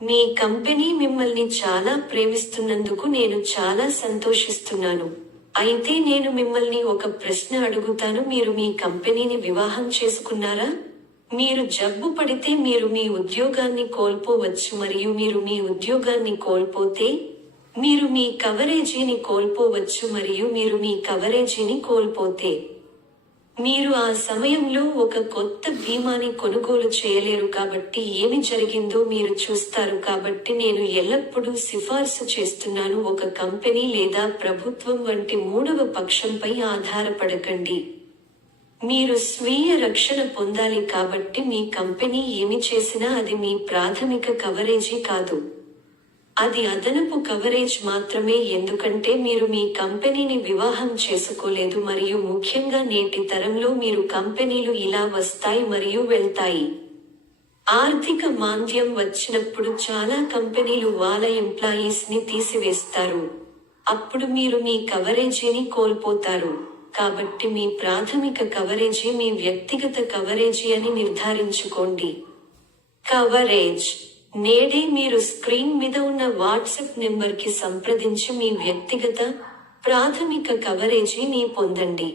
మీ company మిమ్మల్ని చాలా ప్రేమిస్తున్నందుకు నేను చాలా సంతోషిస్తున్నాను. అయితే నేను మిమ్మల్ని ఒక ప్రశ్న అడుగుతాను, మీరు మీ కంపెనీని వివాహం చేసుకున్నారా? మీరు జబ్బు పడితే మీరు మీ ఉద్యోగాన్ని కోల్పోవచ్చు మరియు మీరు మీ ఉద్యోగాన్ని కోల్పోతే మీరు మీ కవరేజీని కోల్పోవచ్చు మరియు మీరు మీ కవరేజీని కోల్పోతే మీరు ఆ సమయంలో ఒక కొత్త బీమాని కొనుగోలు చేయలేరు. కాబట్టి ఏమి జరిగిందో మీరు చూస్తారు. కాబట్టి నేను ఎల్లప్పుడూ సిఫార్సు చేస్తున్నాను, ఒక కంపెనీ లేదా ప్రభుత్వం వంటి మూడవ పక్షంపై ఆధారపడకండి. మీరు స్వీయ రక్షణ పొందాలి. కాబట్టి మీ కంపెనీ ఏమి చేసినా అది మీ ప్రాథమిక కవరేజీ కాదు. అది అదనపు కవరేజ్ మాత్రమే, ఎందుకంటే మీరు మీ కంపెనీని వివాహం చేసుకోలేదు మరియు ముఖ్యంగా నేటి తరంలో మీరు కంపెనీలు ఇలా వస్తాయి మరియు వెళ్తాయి. ఆర్థిక మాంద్యం వచ్చినప్పుడు చాలా కంపెనీలు వాళ్ళ ఎంప్లాయీస్ ని తీసివేస్తారు. అప్పుడు మీరు మీ కవరేజీని కోల్పోతారు. కాబట్టి మీ ప్రాథమిక కవరేజీ మీ వ్యక్తిగత కవరేజీ అని నిర్ధారించుకోండి. కవరేజ్. నేడే మీరు స్క్రీన్ మీద ఉన్న వాట్సాప్ నెంబర్కి సంప్రదించి మీ వ్యక్తిగత, ప్రాథమిక కవరేజీని పొందండి.